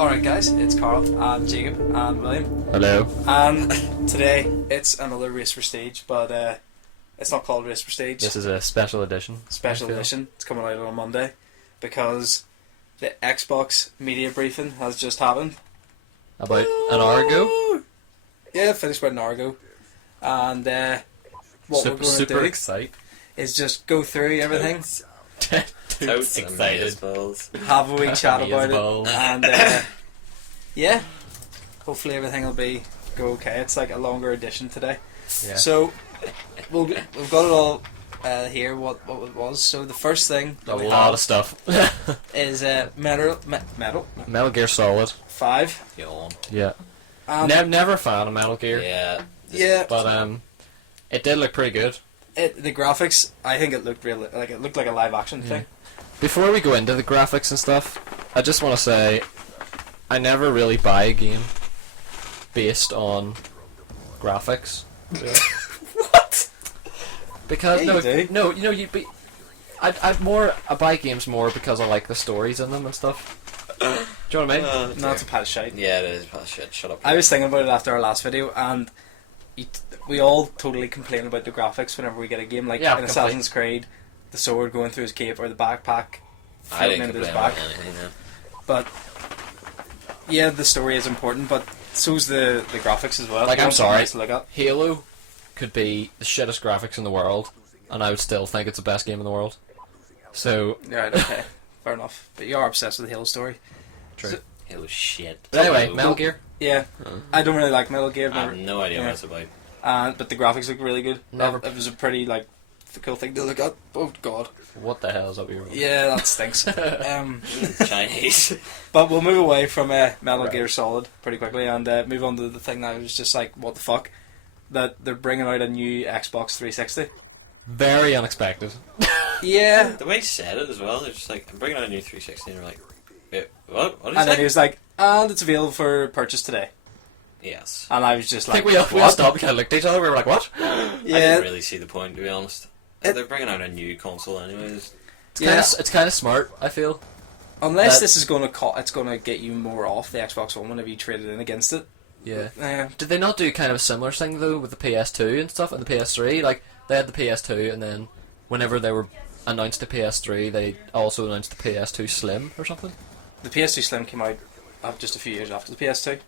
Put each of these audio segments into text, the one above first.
Alright guys, it's Karl and Jacob and William. Hello. And today it's another Race for Stage, but it's not called Race for Stage. This is a special edition. Special edition. It's coming out on Monday because the Xbox media briefing has just happened. About an hour ago? Yeah, finished about an hour ago. And what we're going to do excited. is just go through everything. Totes excited. Have a wee chat about Amazeballs. it. And yeah, hopefully everything will go okay. It's like a longer edition today. Yeah. So we've got it all here. What it was. So the first thing A that we lot have of stuff. is Metal Gear Solid. 5. Yeah. Never a fan of Metal Gear. Yeah. But it did look pretty good. The graphics, I think it looked like a live action thing. Before we go into the graphics and stuff, I just want to say I never really buy a game based on graphics. What? Because Yeah, you do. I buy games more because I like the stories in them and stuff. Do you know what I mean? No, it's a pile of shite. Yeah, it is a pile of shit. Shut up. I was thinking about it after our last video, and we all totally complain about the graphics whenever we get a game, like in Assassin's Creed, the sword going through his cape or the backpack floating into his back. Anything, yeah. But yeah, the story is important, but so's the graphics as well. Like, They I'm want something sorry, nice to look at. Halo could be the shittest graphics in the world, and I would still think it's the best game in the world. So, Right, okay, fair enough. But you are obsessed with the Halo story. true. So- Halo shit. But anyway, Halo. Metal Gear. Yeah, I don't really like Metal Gear, I have no idea what it's about. but the graphics look really good. Never- It was a pretty cool thing to look at. Oh god. What the hell is up with your Yeah, that stinks. Chinese. But we'll move away from Metal Gear Solid pretty quickly and move on to the thing that was just like, what the fuck? That they're bringing out a new Xbox 360. Very unexpected. Yeah. The way he said it as well, they're just like, I'm bringing out a new 360, and you're like, wait, what? What is And then that? he was like, and it's available for purchase today. Yes. And I was just I like, think we all what? stopped, we kind of looked at each other, we were like, what? I Yeah. didn't really see the point, to be honest. It- They're bringing out a new console anyways. It's kind of smart, I feel. Unless That- this is going to it's going to get you more off the Xbox One whenever you trade it in against it. Yeah. Did they not do kind of a similar thing though with the PS2 and stuff and the PS3? Like they had the PS2 and then whenever they were announced the PS3, they also announced the PS2 Slim or something. The PS2 Slim came out just a few years after the PS2.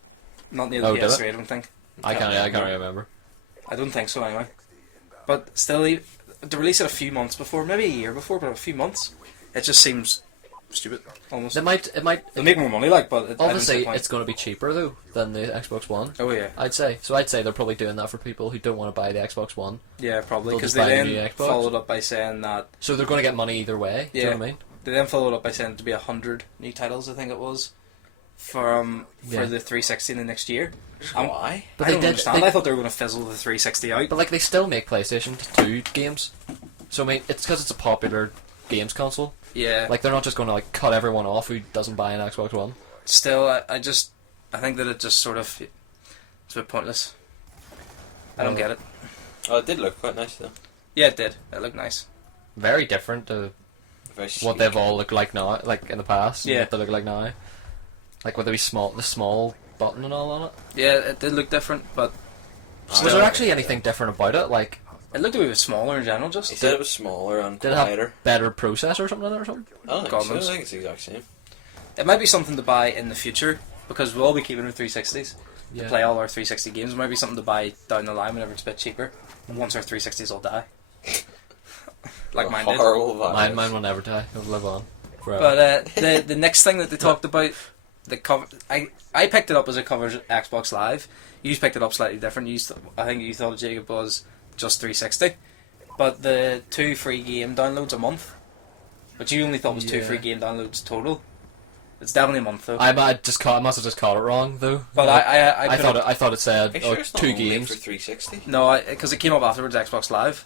Not near the Oh, did PS3, it? I don't think. I can't remember. I don't think so anyway. But still, to release it a few months before, maybe a year before, but a few months, it just seems stupid, almost. It might They'll make more money, but I don't see obviously the point. it's going to be cheaper though than the Xbox One. Oh yeah, I'd say. So I'd say they're probably doing that for people who don't want to buy the Xbox One. yeah, probably They'll because just they buy the new then Xbox. followed up by saying that So they're going to get money either way. Do you know what I mean? they then followed up by saying to be 100 new titles, I think it was, for Yeah. the 360 in the next year. Why? But I they don't did. understand. I thought they were going to fizzle the 360 out. But like they still make PlayStation 2 games. So I mean, it's because it's a popular games console. Yeah, Like they're not just going to like cut everyone off who doesn't buy an Xbox One. still, I think that it just sort of it's a bit pointless. I don't get it. Oh, it did look quite nice though. Yeah, it did. It looked nice. Very different to Very what sleek. they've all looked like now, like in the past. And Yeah. what they look like now. Like with the small button and all on it. Yeah, it did look different, but Was there actually anything different about it? Like, it looked a wee bit smaller in general. He Just said it was smaller and did it have quieter. better processor or something in it or something? I don't think God so. I knows. think it's the exact same. it might be something to buy in the future because we'll all be keeping our 360s to play all our 360 games. It might be something to buy down the line whenever it's a bit cheaper. Once our 360s all die, like mine did. Horrible virus. Mine will never die. It'll live on forever. But the next thing that they talked about, the cover, I picked it up as a cover Xbox Live. You picked it up slightly different. I think you thought Jacob was just 360, but the 2 free game downloads a month, which you only thought was 2 Yeah. free game downloads total. It's definitely a month though. I must have just caught it wrong though. But I put thought it Are said you sure it's not 2 only games. for 360? no, because it came up afterwards Xbox Live,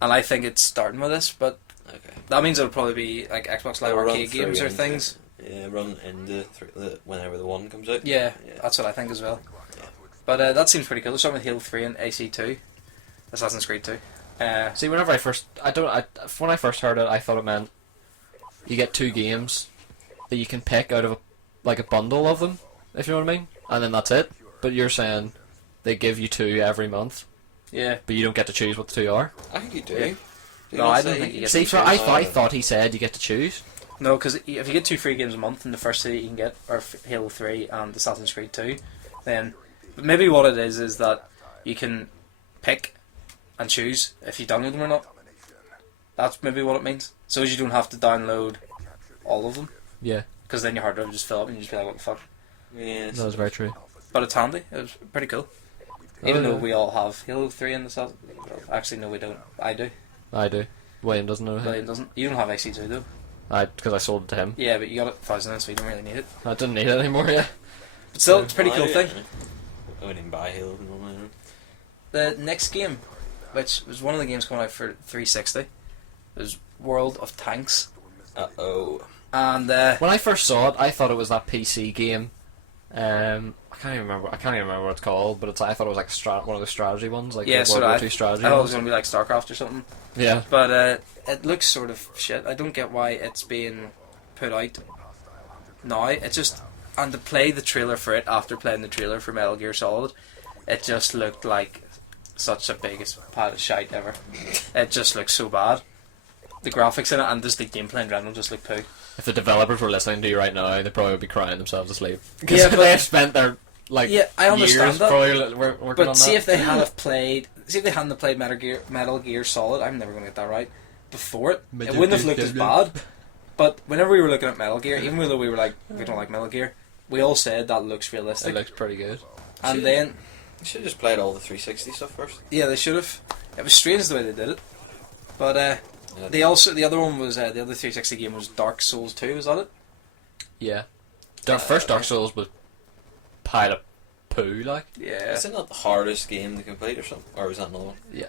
and I think it's starting with this, but Okay. that means it'll probably be like Xbox Live They'll run arcade through games or into- things. Yeah, run into whenever the one comes out. Yeah, Yeah. that's what I think as well. Yeah. But that seems pretty cool. There's something with Halo 3 and AC2, Assassin's Creed 2. See, when I first heard it, I thought it meant you get 2 games that you can pick out of like a bundle of them, if you know what I mean, and then that's it. But you're saying they give you 2 every month, Yeah. but you don't get to choose what the 2 are. I think you do. Yeah. Do you No, not I don't say think you get See, to so I thought he said you get to choose. No, because if you get 2 free games a month, and the first 2 you can get are Halo 3 and Assassin's Creed 2, then maybe what it is that you can pick and choose if you download them or not. That's maybe what it means. So as you don't have to download all of them, Yeah, because then your hard drive will just fill up and you just be like, what the fuck. Yeah. that was very true. But it's handy. It was pretty cool. Even Oh, though yeah. we all have Halo 3 in the Assassin's Actually, no, we don't. I do. I do. William doesn't know. William doesn't. You don't have XC2 though. Because I sold it to him. Yeah, but you got it 1,000, so you don't really need it. I didn't need it anymore. Yeah. But still, it's a pretty cool thing. I wouldn't even buy Halo no more. The next game, which was one of the games coming out for 360, was World of Tanks. Uh-oh. And When I first saw it, I thought it was that PC game. I can't even remember what it's called, but I thought it was like one of the strategy ones, like yeah, the so World War I II strategy thought it was ones. going to be like StarCraft or something. Yeah. But it looks sort of shit. I don't get why it's being put out now. It just, and to play the trailer for it after playing the trailer for Metal Gear Solid, it just looked like such a biggest pile of shite ever. It just looks so bad. The graphics in it and just the gameplay in general just look poo. If the developers were listening to you right now, they probably would be crying themselves asleep. Because Yeah, but- they've spent their Yeah, I understand years that. probably working on But see that. if they hadn't played Metal Gear Solid, I'm never going to get that right, before it, it wouldn't have looked as bad. But whenever we were looking at Metal Gear, even though we were like, we don't like Metal Gear, we all said that looks realistic. It looks pretty good. And then, You should have just played all the 360 stuff first. yeah, they should have. It was strange the way they did it. But Yeah. they also, the other one was, the other 360 game was Dark Souls 2, was that it? Yeah. Their first Dark Souls was pile of poo, like. Yeah. Is it not the hardest game to complete or something? Or was that another one? Yeah.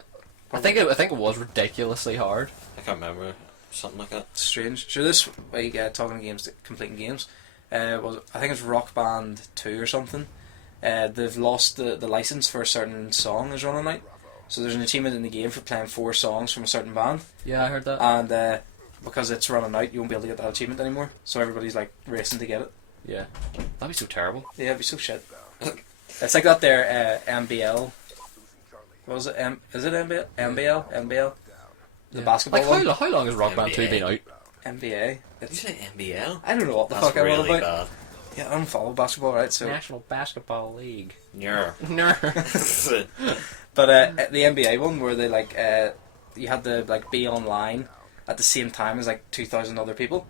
I think it was ridiculously hard. I can't remember. Something like that. Strange. Sure, this week, talking games, completing games, was, I think it's Rock Band 2 or something. They've lost the license for a certain song is running out. So there's an achievement in the game for playing 4 songs from a certain band. Yeah, I heard that. And because it's running out, you won't be able to get that achievement anymore. So everybody's like racing to get it. Yeah. That'd be so terrible. Yeah, it'd be so shit. It's like that there MBL. What was it? Is it MBL? MBL? The Yeah. basketball Like, one? how long has Rock Band 2 been out? NBA. Did you It's, say NBL? I don't know what the That's fuck I'm on really about. bad. Yeah, I don't follow basketball, right? So, National Basketball League. Yeah. but the NBA one where they like you had to like be online at the same time as like 2,000 other people,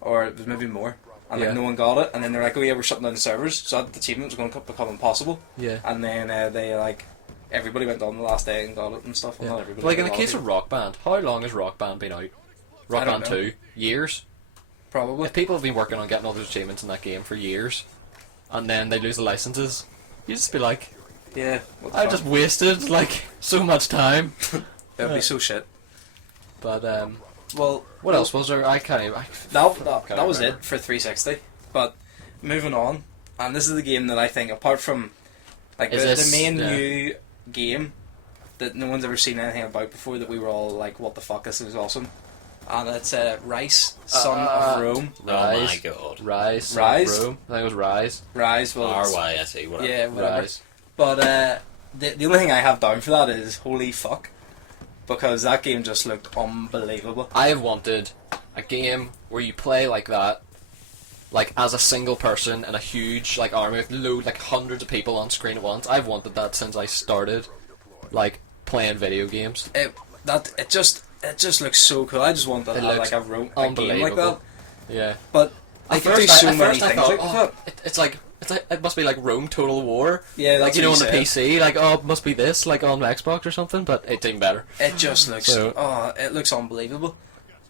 or it was maybe more, and like Yeah. no one got it, and then they're like, oh yeah, we're shutting down the servers, so that achievement was going to become impossible, Yeah. and then they like everybody went on the last day and got it and stuff. Well, not everybody. Like in but the a lot case of people. Rock Band, how long has Rock Band been out? Rock I don't Band know. 2? Years? Probably. If people have been working on getting all those achievements in that game for years, and then they lose the licenses, you just be like, Yeah. What the I fuck? just wasted like so much time. It would be so shit. But Well, what else was there? I can't even. that was it for 360. But moving on, and this is the game that I think, apart from like Is the this- main yeah. new game that no one's ever seen anything about before, that we were all like, "What the fuck? This is awesome!" And it's Rice, Son of Rome. Oh my Rise. god. Rise. Rise? Room. I think it was Rise. Rise, well, it's- RYSE, whatever. yeah, whatever. Rise. But the only thing I have down for that is holy fuck, because that game just looked unbelievable. I have wanted a game where you play like that, like as a single person in a huge like army with like hundreds of people on screen at once. I've wanted that since I started, like playing video games. It just looks so cool. I just want to It have looks like a game like that. unbelievable. Yeah. But I could do so many I things thought, like oh, that. it's like it must be like Rome Total War. Yeah, like that's you know what on you the said. PC, like oh it must be this like on Xbox or something, but it's even better. It just looks it looks unbelievable.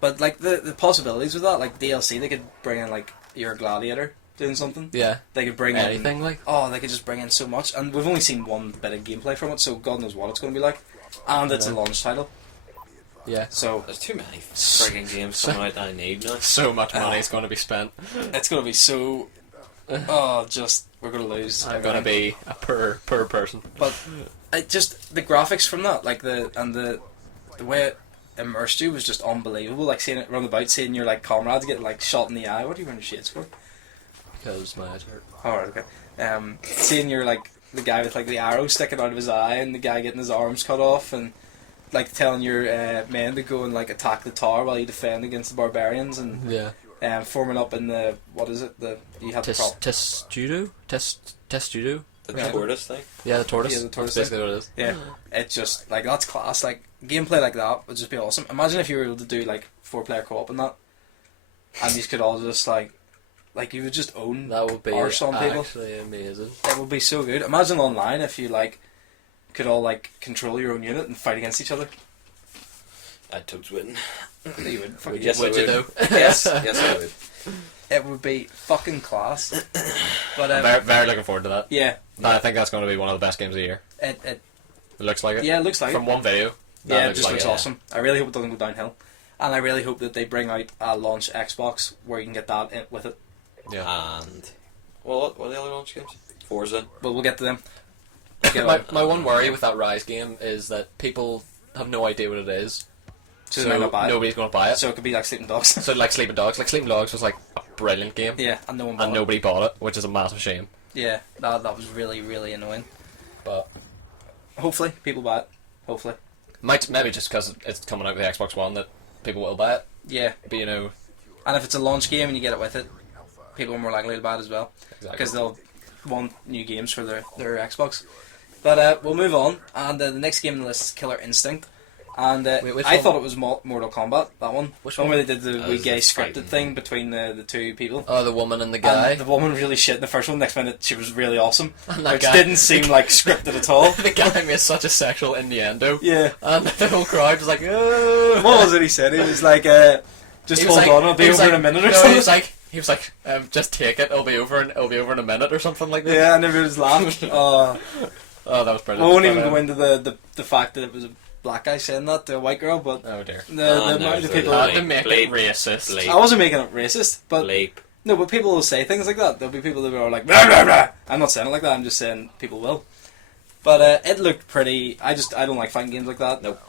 But like the possibilities with that, like DLC, they could bring in like your gladiator doing something. Yeah, They could bring anything in like they could just bring in so much, and we've only seen one bit of gameplay from it, so God knows what it's going to be like. And it's a Yeah. launch title, yeah. so There's too many frigging games coming out that I need now. So much money is going to be spent. it's going to be so. Just we're going to lose. I'm going to everything. be a per person. But it just the graphics from that, like the way it immersed you was just unbelievable. Like seeing it run about, seeing your like comrades get like shot in the eye. What are you wearing your shades for? because my eyes hurt. Alright, okay. Seeing you're like the guy with like the arrow sticking out of his eye and the guy getting his arms cut off and like telling your men to go and like attack the tower while you defend against the barbarians and Yeah. forming up in the what is it? You have Test judo. The Yeah. tortoise thing. Yeah, the tortoise. Yeah, the tortoise That's basically what it is. Yeah, it's just like that's class. Like gameplay like that would just be awesome. Imagine if you were able to do like 4-player co-op and that, and you could all just like you would just own That would be arse on people. actually amazing. It would be so good. Imagine online if you like could all like control your own unit and fight against each other. I'd totes win. You would. Fucking Yes, Would I you would. though? Yes, yes, I would. It would be fucking class. But I'm very, very looking forward to that. yeah, I think that's going to be one of the best games of the year. it It looks like it. yeah, it looks like From it. one video. Yeah, that it just like looks it. awesome. I really hope it doesn't go downhill, and I really hope that they bring out a launch Xbox where you can get that in with it. Yeah. And what are the other launch games? Forza. But we'll get to them. Get My on. one worry with that Rise game is that people have no idea what it is. So they might not buy it. nobody's going to buy it. So it could be like Sleeping Dogs. So like Sleeping Dogs. Like Sleeping Dogs was like a brilliant game. Yeah, and no one bought And it. nobody bought it, which is a massive shame. Yeah, that was really, really annoying. But Hopefully, people buy it. Hopefully. maybe just because it's coming out with the Xbox One that people will buy it. Yeah, But you know, and if it's a launch game and you get it with it, people are more likely to buy it as well. exactly. Because they'll want new games for their Xbox. But we'll move on, and the next game on the list is Killer Instinct. And Wait, which I one? thought it was Mortal Kombat, that one. Which one one? where they did the wee was gay the scripted fighting thing one. between the two people. Oh, the woman and the guy. And the woman really shit in the first one, next minute she was really awesome. And that Which guy- didn't seem like scripted at all. The guy made such a sexual innuendo. Yeah. And the whole crowd was like, oh. What was it he said? He was like, just He was hold like- on, it'll be he was over in like- a minute or no, something. He was like, just take it. It'll be over in a minute or something like that. Yeah, and everyone's laughing. Oh, that was We brilliant. won't even But, go into the fact that it was a black guy saying that to a white girl, but Oh dear. the Oh, no, amount of so people... Had Bleep, to make bleep, it racist. bleep. I wasn't making it racist, but... Bleep. No, but people will say things like that. There'll be people that are like, blah, blah, blah. I'm not saying it like that, I'm just saying people will. But it looked pretty... I don't like fighting games like that. Nope.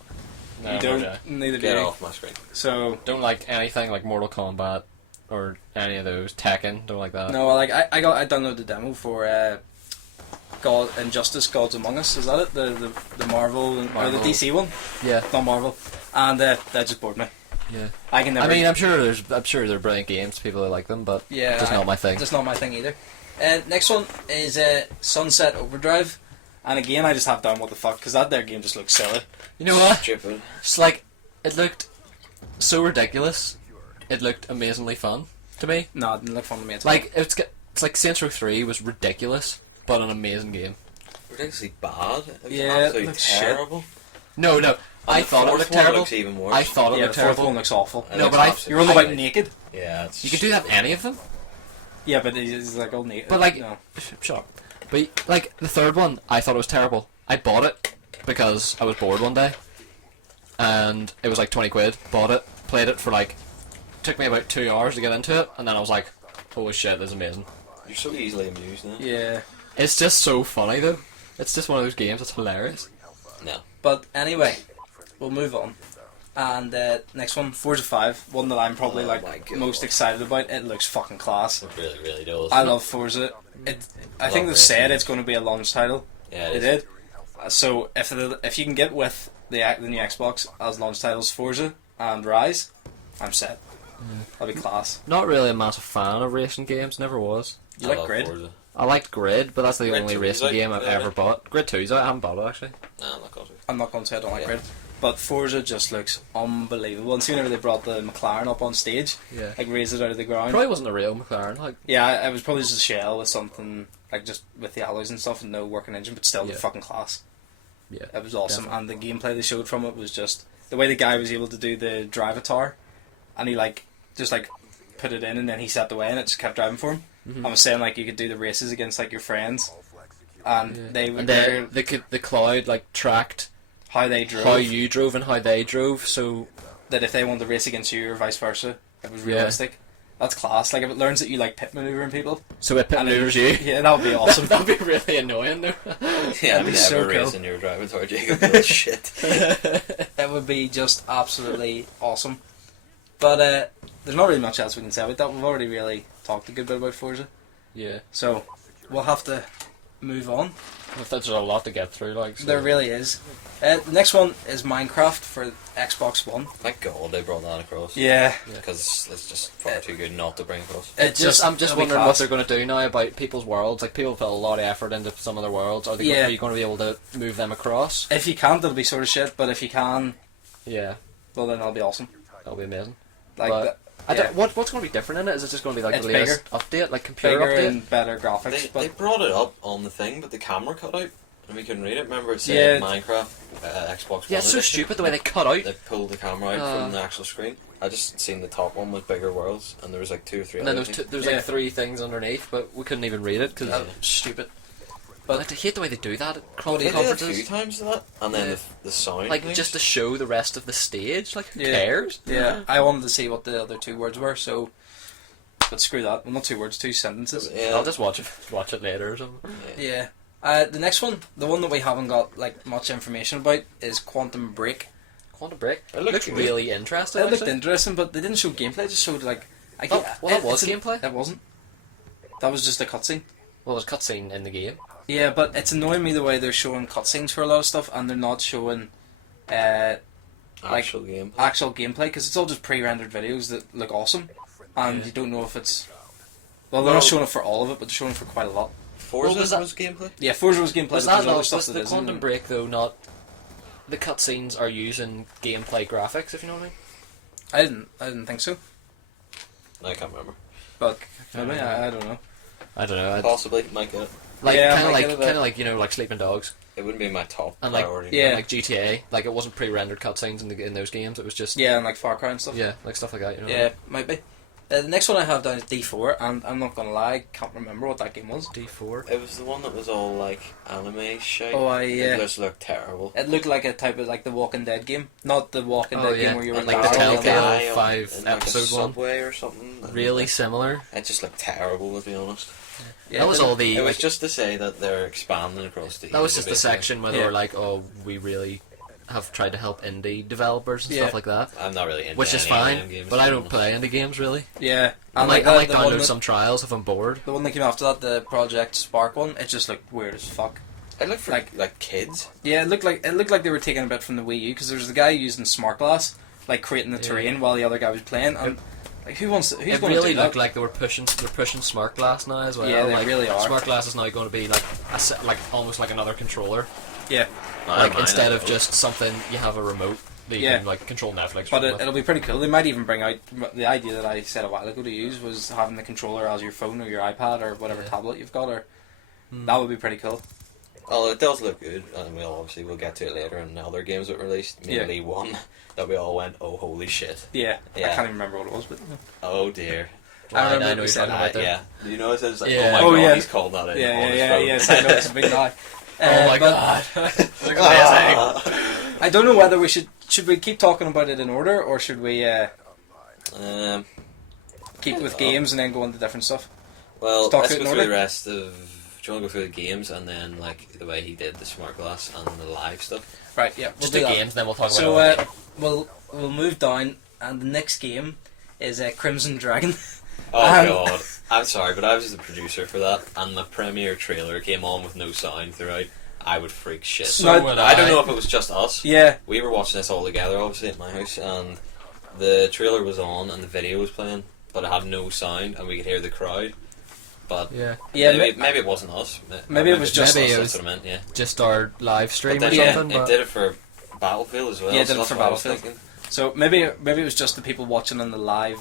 No, You don't? no. Neither do Get you. off my screen. So... Don't like anything like Mortal Kombat or any of those. Tekken. Don't like that. No, I downloaded the demo for Injustice Gods Among Us. Is that it? The Marvel, or the Marvel. DC one? Yeah. Not Marvel. And that just bored me. Yeah. I can never... I mean, I'm sure they're brilliant games. People that like them, but yeah, just not my thing. Just not my thing either. Next one is Sunset Overdrive. And again, I just have down what the fuck, because that there game just looks silly. You know what? Stupid. It's like it looked so ridiculous. It looked amazingly fun to me. No, it didn't look fun to me at all. Like it's like Saints Row 3 was ridiculous, but an amazing game. Ridiculously bad. It was Yeah, it absolutely looks shit. terrible. No, I And the thought it fourth looked one terrible. looks even worse. I thought it yeah, the looked fourth terrible. one looks awful. It No, looks but absolutely You're all about shit. naked. Yeah, it's You could do that with any of them. Yeah, but he's like all naked. But like, no. shut up. But like the third one, I thought it was terrible. I bought it because I was bored one day, and it was like 20 quid. Bought it, played it for like, took me about 2 hours to get into it, and then I was like, holy shit, this is amazing. You're so easily amused now. Yeah. It's just so funny though. It's just one of those games that's hilarious. No. But anyway, we'll move on. And next one, Forza 5, one that I'm probably Oh like my God. most excited about. It looks fucking class. It really, really does. I love Forza. I think they've Love said racing. it's going to be a launch title. Yeah, They it is. did. So if you can get with the new Xbox as launch titles Forza and Rise, I'm set. That'll be class. Not really a massive fan of racing games. Never was. You I like love Grid? Forza. I liked Grid, but that's the Grid only 2 is racing out, game I've yeah. ever bought. Grid 2's out. I haven't bought it actually. No, I'm not going to. I'm not going to say I don't like Yeah. Grid, but Forza just looks unbelievable. And soon whenever they brought the McLaren up on stage, Yeah. like raised it out of the ground. Probably wasn't a real McLaren. Like, Yeah, it was probably just a shell with something like just with the alloys and stuff and no working engine, but still Yeah. fucking class. yeah. It was awesome, Definitely. and the gameplay they showed from it was just the way the guy was able to do the drive guitar, and he like just like put it in and then he stepped away and it just kept driving for him. Mhm. I was saying like you could do the races against like your friends, and Yeah. they would And their- the cloud like tracked how they drove, how you drove and how they drove. So that if they wanted to race against you or vice versa, it was Yeah. realistic. That's class. Like if it learns that you like pit maneuvering people, it pit and then- maneuvers you. Yeah, that would be awesome. That'd be really annoying though. Yeah, That'd be never so cool. racing your driving towards Jacob. Shit. It would be just absolutely awesome. But there's not really much else we can say about that. We've already really talked a good bit about Forza. Yeah. So we'll have to move on. There's a lot to get through, like. So. There really is. The next one is Minecraft for Xbox One. Thank God they brought that across. Yeah. Because it's just far too good not to bring across. I'm just it'll be wondering what class. they're going to do now about people's worlds. Like, people put a lot of effort into some of their worlds. Are you going to be able to move them across? If you can't, it'll be sort of shit. But if you can, Yeah, well then that'll be awesome. that'll be amazing. Like But I yeah. don't, what's going to be different in it? Is it just going to be like It's the latest update, like computer bigger update? and better graphics. They But brought it up on the thing, but the camera cut out, and we couldn't read it. Remember it said Yeah. Minecraft, Xbox One Yeah, it's so edition? stupid the way they cut out. They pulled the camera out from the actual screen. I just seen the top one was bigger worlds, and there was like 2 or 3 And then other there's Yeah. like 3 things underneath, but we couldn't even read it because Yeah. it's stupid. But- But I hate the way they do that at They did a few conferences. times that, and then Yeah. the sound. Like, things. just to show the rest of the stage. Like, who Yeah. cares? yeah, I wanted to see what the other 2 words were. So, but screw that. Well, not 2 words, 2 sentences. Yeah. I'll just watch it later or something. Yeah. The next one, the one that we haven't got like much information about, is Quantum Break. Quantum Break. It looked looked good. really interesting. It looked actually. interesting, but they didn't show gameplay. Just showed like. That was gameplay? It wasn't. That was just a cutscene. Well, there's cutscene in the game. Yeah, but it's annoying me the way they're showing cutscenes for a lot of stuff, and they're not showing like, Actual game. actual gameplay, because it's all just pre-rendered videos that look awesome, and Yeah. you don't know if it's. Well, they're not Well- showing it for all of it, but they're showing it for quite a lot. Forza Well, was was that- gameplay. Yeah, Forza was gameplay. Was but that there's other not stuff was that the isn't, Quantum and- Break though? Not the cutscenes are using gameplay graphics, if you know what I mean. I didn't think so, I can't remember. but maybe I don't know. I don't know. Possibly might get it. Like Yeah, kind I of might like get it, kind of like like Sleeping Dogs It wouldn't be my top and like priority. Yeah. like GTA. Like, it wasn't pre-rendered cutscenes in those games. It was just Yeah, and like Far Cry and stuff. yeah, like stuff like that. You know. Yeah, might be. The next one I have down is D4, and I'm not gonna lie, I can't remember what that game was. D4. It was the one that was all like anime shit. Oh, It just looked terrible. It looked like a type of like the Walking Dead game, not the Walking Oh, Dead yeah. game where you were And like in the battle. Telltale guy on- 5 in, like, a episode one. subway or something. and Really similar. It just looked terrible, to be honest. Yeah, That was all the. It was Like, just to say that they're expanding across the. that was EU, just the basically. section where they Yeah. were like, "Oh, we really have tried to help indie developers and Yeah. stuff like that," I'm not really into which is any fine. IM games, but to I be don't honest. play indie games really. Yeah, I and might that- I might the one download that- some trials if I'm bored. The one that came after that, the Project Spark one, it just looked weird as fuck. It looked for like kids. Yeah, it looked like they were taking a bit from the Wii U, because there was the guy using smart glass, like creating the Yeah. terrain while the other guy was playing, and like who's It going to really do that? looked like they're pushing Smart Glass now as well. Yeah, they like, really are. Smart Glass is now going to be like like almost like another controller. Yeah, Like, instead of just something you have a remote that you Yeah. can like control Netflix. but with. it'll be pretty cool. They might even bring out the idea that I said a while ago to use was having the controller as your phone or your iPad or whatever Yeah. tablet you've got, or Hmm. that would be pretty cool. Oh, it does look good, and we'll get to it later in other games that were released. Mainly one that we all went, oh holy shit, Yeah, I Yeah. can't even remember what it was, but oh dear. I remember I we know you're said talking about there. Yeah, you know, it's like, Yeah. oh my Oh, god, yeah. he's called that in yeah, on his yeah, phone. yes, I know it's a big lie. Oh my but god! Look Ah. I don't know whether we should we keep talking about it in order, or should we keep with games and then go into different stuff? Well, Talk let's it go in through order? the rest of. Do you want to go through the games and then like the way he did the smart glass and the live stuff? Right, yeah, we'll Just do do that. games, then we'll talk about So it. we'll move down, and the next game is Crimson Dragon. Oh Um, god, I'm sorry, but I was the producer for that, and the premiere trailer came on with no sound throughout. I would freak shit. So No, would I don't know if it was just us. Yeah, We were watching this all together, obviously, at my house, and the trailer was on and the video was playing, but it had no sound, and we could hear the crowd. But Yeah, yeah. maybe it wasn't us. Maybe it was just Maybe us. it That's was- what I meant. Yeah. just our live stream But or then something. it but did it for Battlefield as well. Yeah, it so did it that's for what I was Battlefield. thinking. So maybe it was just the people watching on the live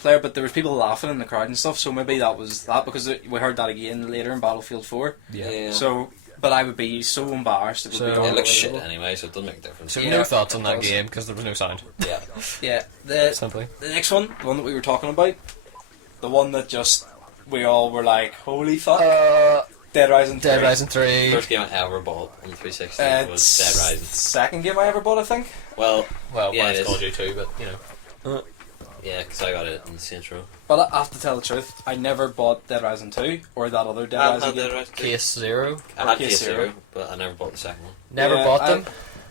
player, but there was people laughing in the crowd and stuff. So maybe that was that, because we heard that again later in Battlefield 4. yeah. So, but I would be so embarrassed. It would So- be It looks shit unbelievable. anyway, so it doesn't make a difference. So Yeah, no thoughts on it that does. game because there was no sound. Yeah. Yeah, the Simply. next one, the one that we were talking about, the one that just we all were like, holy fuck, Dead Rising 3. Dead Rising 3. First game I ever bought on the 360 was Dead Rising. Second game I ever bought, I think. Well, Well, Yeah, mine's it is. Call of Duty 2, but you know. yeah, because I got it in the Saints Row. But I have to tell the truth, I never bought Dead Rising 2 or that other Dead I Rising had game. Dead Rising 2. Case 0. I had Case Case Zero. 0, but I never bought the second one. Never Yeah, bought them.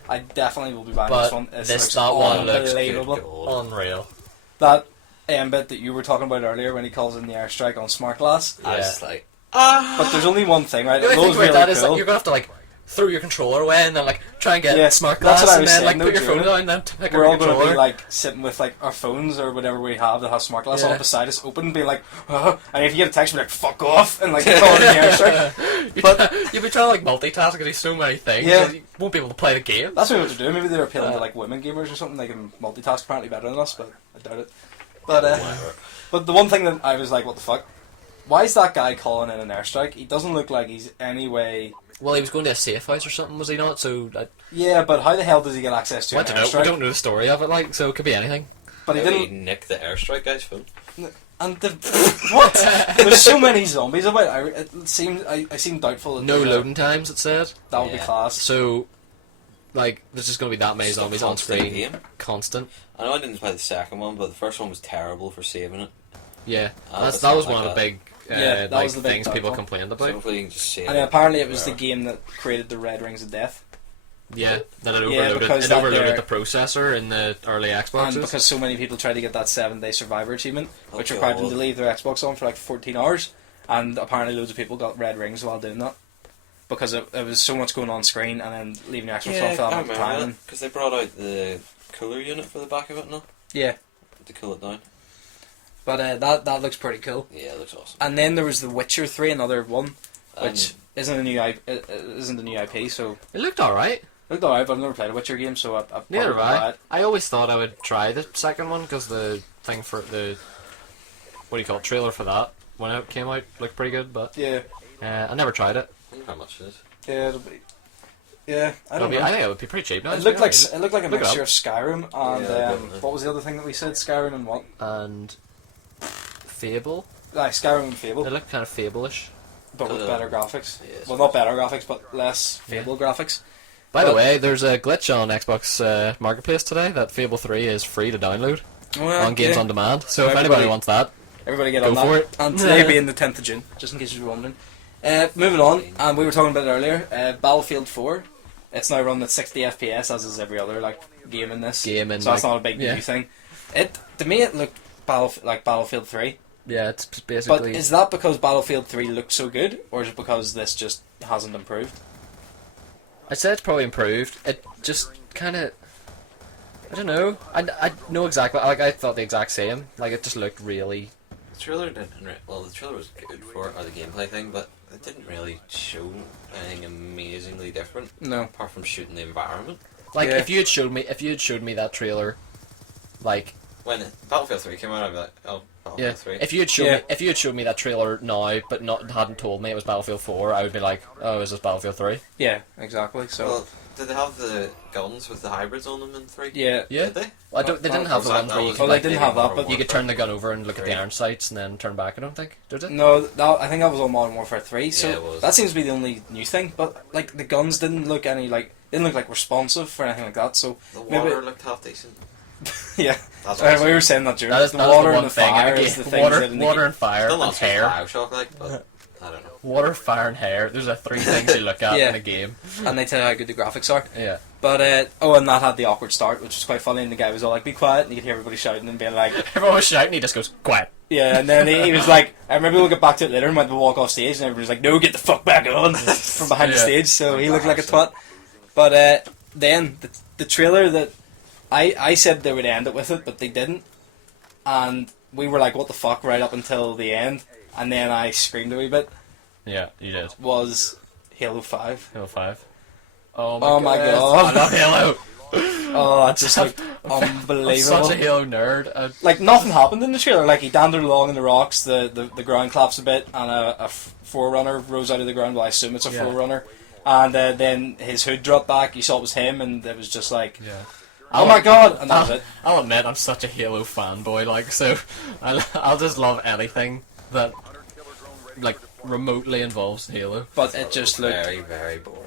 I definitely will be buying But this one. that one looks unbelievable. Good God. Unreal. That bit that you were talking about earlier when he calls in the airstrike on Smart Glass. I was Yeah. just like, But there's only one thing, right? The only It thing was about really that is cool. like, you're gonna have to like throw your controller away and then like try and get Yeah, smart that's glass what I and was then saying, like no put your phone joke. down and then pick We're up all your going to controller. be like sitting with like our phones or whatever we have that has smart glass on Yeah. it beside us, open, and be like, and if you get a text, be like, fuck off, and like call it in the airstrike. But You'll be trying to like multitask and do so many things. Yeah. And you won't be able to play the game. that's what they're doing. Maybe they're appealing to like women gamers or something. They can multitask apparently better than us, but I doubt it. But whatever. but the one thing that I was like, what the fuck? Why is that guy calling in an airstrike? He doesn't look like he's any way. Well, he was going to a safe house or something, was he not? So Yeah, but how the hell does he get access to I an don't know. We airstrike? don't know the story of it, like, so it could be anything. But he Maybe didn't. nick the airstrike guy's phone. And the what? There's so many zombies about. It seems I seem doubtful. That No there's a- loading times, it said. That would be Yeah. class. So, like, there's just going to be that many Just a zombies on constant screen. game. Constant. I know I didn't play the second one, but the first one was terrible for saving it. Yeah. It's that was not one like of the big Yeah, that like, was the big things people downfall. complained So about. hopefully you can just save And it. apparently it was the wherever. game that created the Red Rings of Death. Yeah, then it Yeah, overloaded, because it that overloaded there- the processor in the early Xboxes. And because so many people tried to get that 7-day survivor achievement, which Oh, required them God. to leave their Xbox on for like 14 hours, and apparently loads of people got red rings while doing that. Because it was so much going on screen, and then leaving your Xbox on for that I amount of time. remember And, because they brought out the cooler unit for the back of it now yeah, to cool it down. but that looks pretty cool. Yeah, it looks awesome. And then there was The Witcher 3, another one, which And isn't a new isn't a new IP, so It looked alright. looked alright. But I've never played a Witcher game, so I probably Neither will have buy I. it. I always thought I would try the second one because the thing for the what do you call it, trailer for that when it came out looked pretty good, but Yeah, I never tried it. I wonder how much it is. yeah, it'll be. Yeah, I It'll don't be, know. I think it would be pretty cheap now. It it's looked been like out. it looked like a Look it mixture up. of Skyrim and Yeah, definitely. what was the other thing that we said? Skyrim and what? And Fable. Like Skyrim and Fable, It looked kind of Fable-ish. but with better graphics. Yeah, Well, not better graphics, but less Fable graphics. By the But- way, there's a glitch on Xbox Marketplace today that Fable 3 is free to download Well, on Games yeah. on Demand. So if Everybody- anybody wants that, Everybody get Go on that. for it. And today being the 10th of June, just in case you were wondering. Moving on, and we were talking about it earlier. Battlefield 4. It's now running at 60 FPS, as is every other game in this. Game in, so that's like- not a big yeah. new thing. To me, it looked like Battlefield 3. yeah, it's But basically. is that because Battlefield 3 looked so good, or is it because this just hasn't improved? I'd say it's probably improved. It just kind of. I don't know. I know exactly. Like I thought the exact same. Like it just looked really. The trailer didn't. Well, the trailer was good for it, or the gameplay thing, but it didn't really show anything amazingly different No. apart from shooting the environment. Like Yeah. if you had showed me that trailer, like When Battlefield 3 came out, I'd be like, oh, Battlefield yeah, 3. if you had showed Yeah. me if you had showed me that trailer now, but hadn't told me it was Battlefield 4, I would be like, oh, is this Battlefield 3? Yeah, exactly. So Well, did they have the guns with the hybrids on them in 3? yeah, Yeah. Did they? Well, they didn't have the ones where you Oh, could they like, didn't have that, but you could turn the gun over and look at the Three. iron sights and then turn back. I don't think did it? no, I think that was on Modern Warfare 3. So Yeah, it was. that seems to be the only new thing. But like the guns didn't look responsive or anything like that. So The maybe- water looked half decent. yeah, That's we awesome. were saying that during That is the that is water the and one the thing. fire Again, is the things that in the water game- and fire Still and not so hair. Bioshock like, but I don't know. Water, fire, and hair. Those are three things you look at Yeah. in a game. and they tell you how good the graphics are. Yeah. But and that had the awkward start, which was quite funny. And the guy was all like, "Be quiet," and you could hear everybody shouting and being like, Everyone was shouting. He just goes quiet. "Yeah." And then he was like, "I remember we'll get back to it later." And went to walk off stage, and everybody was like, "No, get the fuck back on!" from behind the Yeah. stage. So he looked like a twat. But then the trailer that I said they would end it with it, but they didn't, and we were like, "What the fuck?" right up until the end, and then I screamed a wee bit. Yeah, you did. Was Halo 5? Halo 5. Oh Oh my God. I love Halo. Oh, it's just like I'm unbelievable. such a Halo nerd. Like nothing happened in the trailer. Like he dandered along in the rocks, the ground claps a bit, and a forerunner rose out of the ground. Well, I assume it's a Yeah. forerunner. And then his hood dropped back. You saw it was him, and it was just like, Yeah. oh my god! And that was it. I'll admit I'm such a Halo fanboy. Like so, I'll just love anything that like remotely involves Halo. But it just looked. Very, very boring.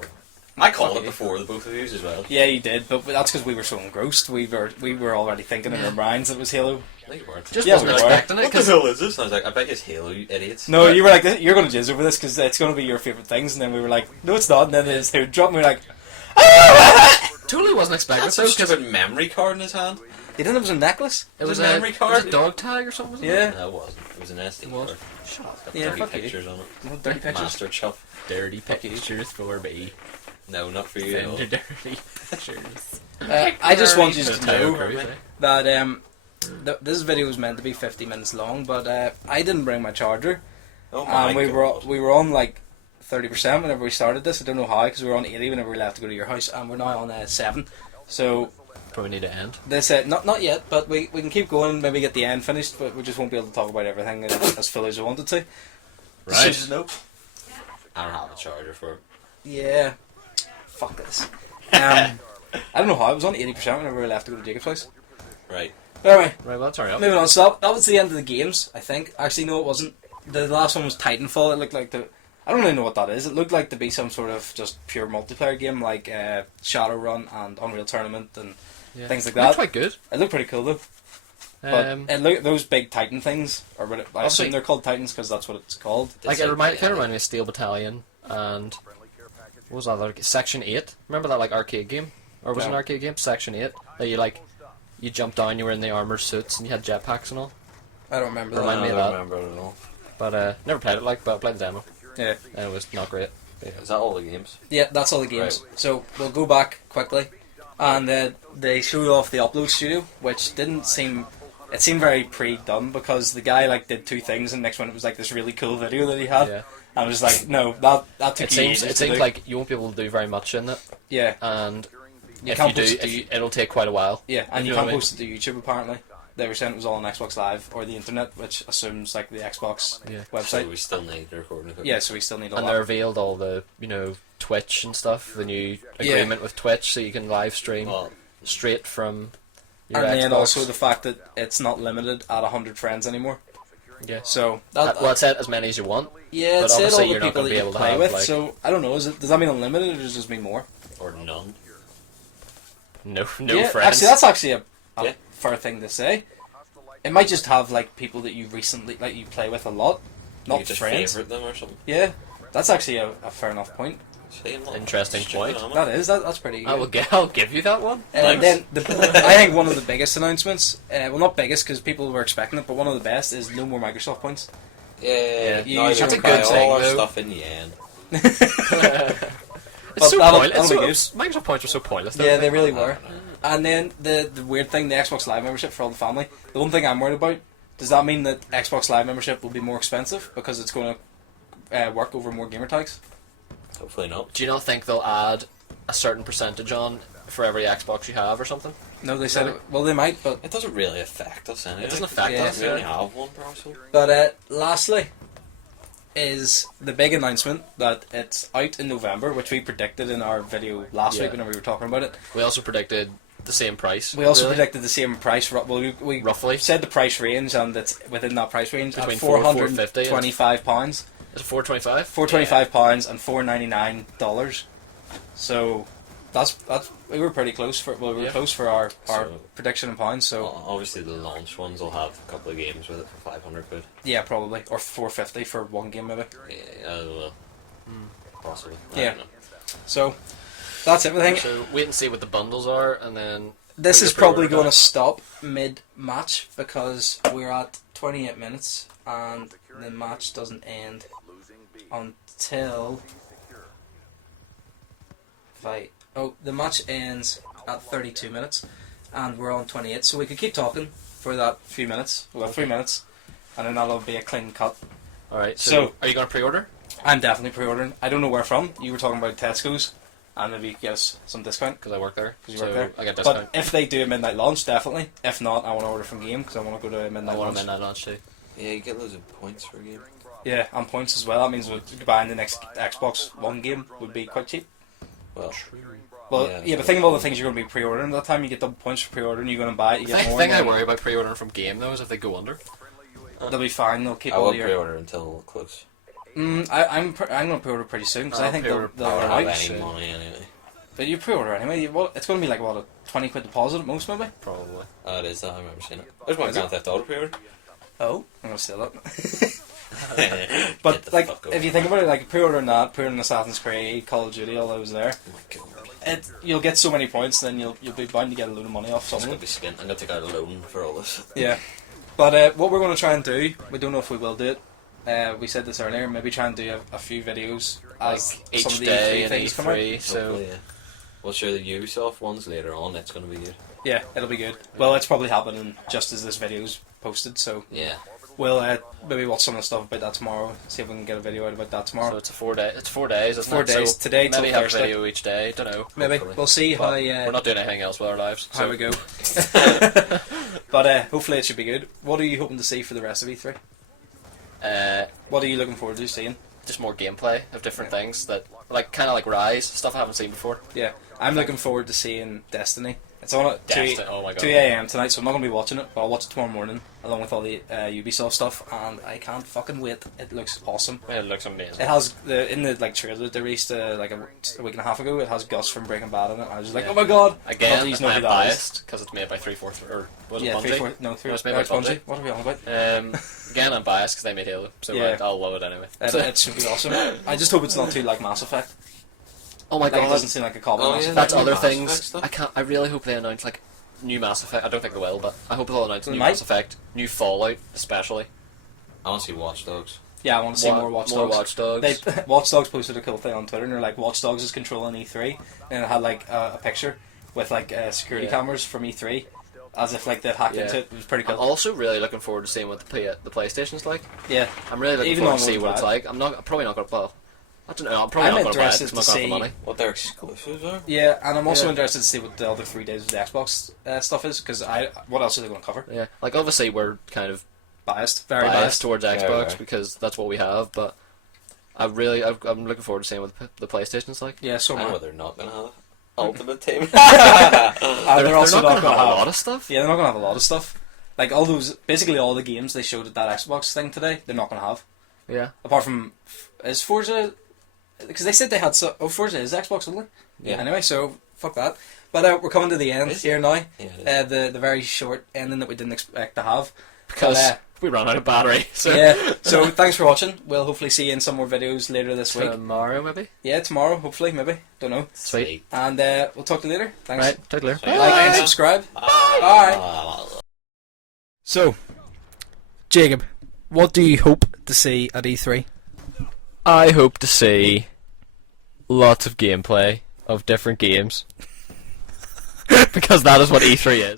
I called it before the both of you as well. Yeah, you did, but that's because we were so engrossed. We were already thinking in our minds it was Halo. No, you weren't. Just Yeah, wasn't we were. expecting it What the because hell is this? And I was like, I bet it's Halo, you idiots. No, you were like, you're going to jizz over this because it's going to be your favourite things. And then we were like, no, it's not. And then his hood dropped, and we were like, totally wasn't expecting That's so a because stupid memory card in his hand. They didn't. It was a necklace. It was a a memory it was card? a dog tag or something. Wasn't Yeah. No, it wasn't. It was an SD It was? card. Shut up. Got Yeah, 30 fuck you. pictures on it. No, dirty pictures. Master chuff. Dirty Fuck you. pictures for me. No, not for you. Dirty pictures. I just want you The to Tyler know Cruz, eh? that this video was meant to be 50 minutes long, but I didn't bring my charger, Oh my and we God. were on like 30% whenever we started this. I don't know how, because we were on 80 whenever we left to go to your house, and we're now on 7. So Probably need to end. they said not yet, but we can keep going. Maybe get the end finished, but we just won't be able to talk about everything as fully as we wanted to. Right. So, nope. I don't have a charger for it. Yeah. Fuck this. I don't know how. I was on 80% whenever we left to go to Jacob's house. Right. But anyway, Right, well, that's alright. moving on. So that was the end of the games, I think. Actually, no, it wasn't. The last one was Titanfall. It looked like I don't really know what that is. It looked like to be some sort of just pure multiplayer game, like Shadowrun and Unreal Tournament and things like that. Looked quite good. It looked pretty cool though. But it look those big Titan things, or what I assume Obviously- they're called Titans because that's what it's called. Like, it kind of reminded me of Steel Battalion and... What was that? Like, Section 8? Remember that, like, arcade game? Or was it an No. arcade game? Section 8? That you jumped down, you were in the armoured suits, and you had jetpacks and all. I don't remember Remind that. me I of don't that. remember it at all. But, never played it, like, but I played the demo. Yeah. And it was not great. Is that all the games? Yeah, that's all the games. So we'll go back quickly, and they showed off the upload studio, which didn't seem. It seemed very pre-done because the guy like did 2 things, and next one it was like this really cool video that he had. Yeah. And I was like, no, that took It you seems ages to seems do. like you won't be able to do very much in it, Yeah, and you if can't you do, post it to it'll take quite a while. yeah, and if you know can't what I mean. post it to YouTube apparently. They were saying it was all on Xbox Live or the internet, which assumes like the Xbox Yeah. website. So we still need the recording equipment. Yeah, so we still need all And they that. revealed all the, Twitch and stuff, the new Yeah. agreement with Twitch, so you can live stream Well, straight from your And Xbox. then also the fact that it's not limited at 100 friends anymore. Yeah. So Well, it said as many as you want. yeah, but it said all obviously the you're not people gonna that be you able to play have, with. like- So I don't know. Does that mean unlimited or does it just mean more? or none. No yeah, friends. Actually, that's actually a Yeah. fair thing to say. It might just have like people that you recently like you play with a lot, not you just friends. favorite them or something. Yeah, that's actually a fair enough point. See, I'm not Interesting stupid, point. am I? That's pretty good. I'll give you that one. And Thanks. then I think one of the biggest announcements, well not biggest because people were expecting it, but one of the best is no more Microsoft points. Yeah, You no, use you're your gonna buy good all thing, our though. stuff in the end. It's so that'll- pointless. that'll be Microsoft points are so pointless. Yeah, they don't really I were. don't know. And then the weird thing, the Xbox Live membership for all the family. The one thing I'm worried about, does that mean that Xbox Live membership will be more expensive because it's going to work over more gamer tags? Hopefully not. Do you not think they'll add a certain percentage on for every Xbox you have or something? No, they said it. Well, they might, but It doesn't really affect us anyway. It doesn't affect Yeah. us. We only have one browser. lastly is the big announcement that it's out in November, which we predicted in our video last Yeah. week whenever we were talking about it. We also predicted the same price. We also really. predicted the same price. Well, we Roughly. said the price range, and it's within that price range Between at £4.50 £425. Is it £4.25? £425 and $499. So that's we were pretty close for we were Yeah. close for our So- prediction in pounds. So Obviously, the launch ones will have a couple of games with it for 500 quid. yeah, probably or $450 for one game maybe. Yeah, I don't know. Possibly. I Yeah. don't know. So that's everything. So wait and see what the bundles are, and then This put is your probably pre-order going to down. stop mid-match because we're at 28 minutes and the match doesn't end until... the match ends at 32 minutes and we're on 28, so we could keep talking for that few minutes, well 3 minutes, and then that'll be a clean cut. All right. So, So- are you going to pre-order? I'm definitely pre-ordering. I don't know where from. You were talking about Tesco's and maybe get us some discount. Because I work there. 'Cause you so work there. I get But discount. if they do a midnight launch, definitely. If not, I want to order from Game because I want to go to a I midnight want launch. a midnight lunch too. Yeah, you get loads of points for a game. Yeah, and points as well. That means buying the next Xbox One game would be quite cheap. Well, Well, Yeah, yeah, but think of all the things you're going to be pre-ordering. That time you get double points for pre-ordering, you're going to buy it, you The get thing, more. thing I and then worry about pre-ordering from Game though is if they go under. They'll be fine. They'll keep I all won't your. pre-order until close. I'm going to pre-order pretty soon because I I'll think pre-order- they'll I don't out have any soon. money anyway. But you pre-order anyway. It's going to be like what, a 20 quid deposit at most, maybe. Probably. It is that, I remember seeing it. There's my Is it? Grand Theft Auto pre-order. Oh, I'm going to steal it. Get But the like, fuck if over you think about it, like pre-ordering that, pre-ordering Assassin's Creed, Call of Duty, all those there. Oh my god. you'll get so many points, then you'll be bound to get a load of money off I'm someone. gonna be skint. I'm gonna take out a loan for all this. Yeah. But what we're going to try and do, we don't know if we will do it. We said this earlier. Maybe try and do a few videos as Like each some of the day E3 and things come out. E3. So Hopefully, yeah. We'll share the Ubisoft ones later on. That's gonna be good. Yeah, it'll be good. Well, it's probably happening just as this video's posted, so Yeah. we'll maybe watch some of the stuff about that tomorrow. See if we can get a video out about that tomorrow. So it's 4 days. It's 4 days. Isn't 4 it? days. So Today till maybe have a Thursday. video each day. Don't know. Maybe Hopefully. we'll see how But we're not doing anything else with our lives. how So we go. But hopefully it should be good. What are you hoping to see for the rest of E3? What are you looking forward to seeing? just more gameplay of different things that, like, kind of like Rise stuff I haven't seen before. Yeah, I'm looking forward to seeing Destiny. It's on at 2 Destiny. Oh my god. 2 a.m. tonight, so I'm not going to be watching it, but I'll watch it tomorrow morning, along with all the Ubisoft stuff, and I can't fucking wait. It looks awesome. It looks amazing. It has, in the like trailer they released like a week and a half ago, it has Gus from Breaking Bad in it, and I was just like, Yeah. oh my god! Again, Not that you know who I'm that is. biased because it's made by 343, or was Yeah, it 3, Bungie? 4, no, 3, No, it's made by Bungie. Bungie. What are we on about? Again, I'm biased because they made Halo, so Yeah. I'll love it anyway. It should be awesome. I just hope it's not too like Mass Effect. Oh my Like, it god, doesn't seem like a copy of Oh, Mass yeah. Effect. that's New other Mass Effect things. stuff? I really hope they announce like new Mass Effect. I don't think they will, but I hope they'll announce They new might. Mass Effect, new Fallout, especially. I want to see Watch Dogs. Yeah, I want to see more Watch Dogs. Watch Dogs. They Watch Dogs posted a cool thing on Twitter, and they're like, Watch Dogs is controlling E3, and it had like a picture with like security Yeah. cameras from E3, as if like they'd hacked Yeah. into it. It was pretty I'm cool. also really looking forward to seeing what the PlayStation's like. Yeah, I'm really looking Even forward though to I'm see what it's bad. like. I'm probably not gonna. Well, I don't know. I'm probably I'm not gonna buy it interested because I'm to not gonna have the see- money. What their exclusives are? yeah, and I'm also Yeah. interested to see what the other 3 days of the Xbox stuff is, because what else are they going to cover? Yeah, like obviously we're kind of Biased, very biased biased. towards Very, Xbox very. because that's what we have. But I'm looking forward to seeing what the PlayStation's like. Yeah, so I know am I. what they're not going to have. Ultimate Team. They're also not not gonna going to have have a lot of stuff. Yeah, they're not going to have a lot of stuff. Like all those, basically all the games they showed at that Xbox thing today, they're not going to have. Yeah. Apart from, is Forza? Because they said they had Forza is Xbox only. Yeah. Anyway, so fuck that. But we're coming to the end Is here now. Yeah, it is. The very short ending that we didn't expect to have. Because But, we ran out of battery. So yeah. So thanks for watching. We'll hopefully see you in some more videos later this week. tomorrow maybe. Yeah, tomorrow. Hopefully, maybe. Don't know. Sweet. And we'll talk to you later. Thanks. Right. Talk later. Sweet. Like and subscribe. Bye. So, Jacob, what do you hope to see at E3? I hope to see lots of gameplay of different games because that is what E3 is.